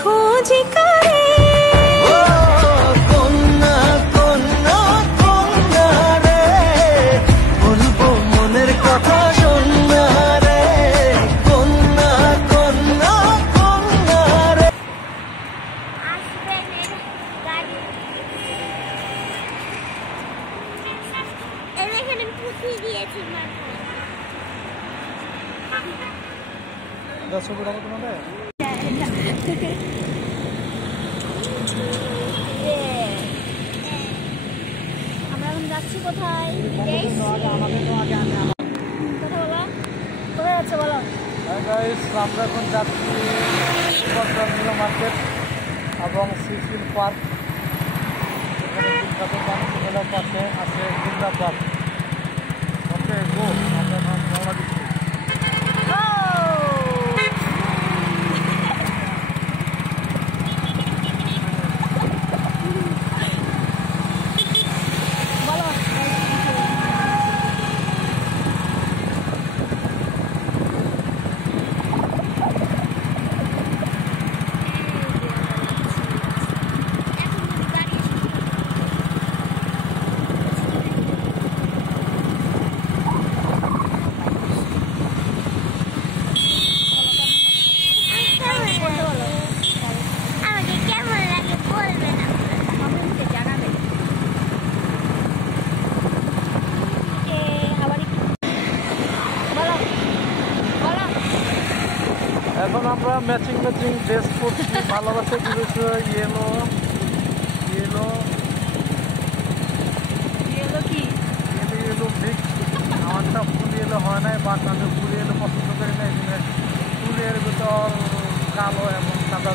খোঁজি করে কন্যা কন্যা কন্যা রে, বলবো মনের কথা শোনা রে, কন্যা কন্যা কন্যা রে। এখানে পুঁতি দিয়েছি আমরা এখন যাচ্ছি কোথায়? কথা বলো, কোথায় যাচ্ছে বলো? আমরা এখন যাচ্ছি মার্কেট এবং সিসিল পার্ক। এখানে বিখ্যাত মানুষ মেলার পাশে আছে বিন্দা পার্ক। ওকে গো, আমরা এখন রওনা দিচ্ছি। এখন আমরা ম্যাচিং ড্রেস করছি। ভালোবাসা দিয়েছে ইয়েলো ইয়েলো এলো কি ইয়েলো ইয়েলো মিক্স। আমারটা ফুল ইয়েলো হয় নাই, বাট আমি ফুল ইয়েলো পছন্দ করি না। এখানে ফুলের ভিতর কালো এবং সাদা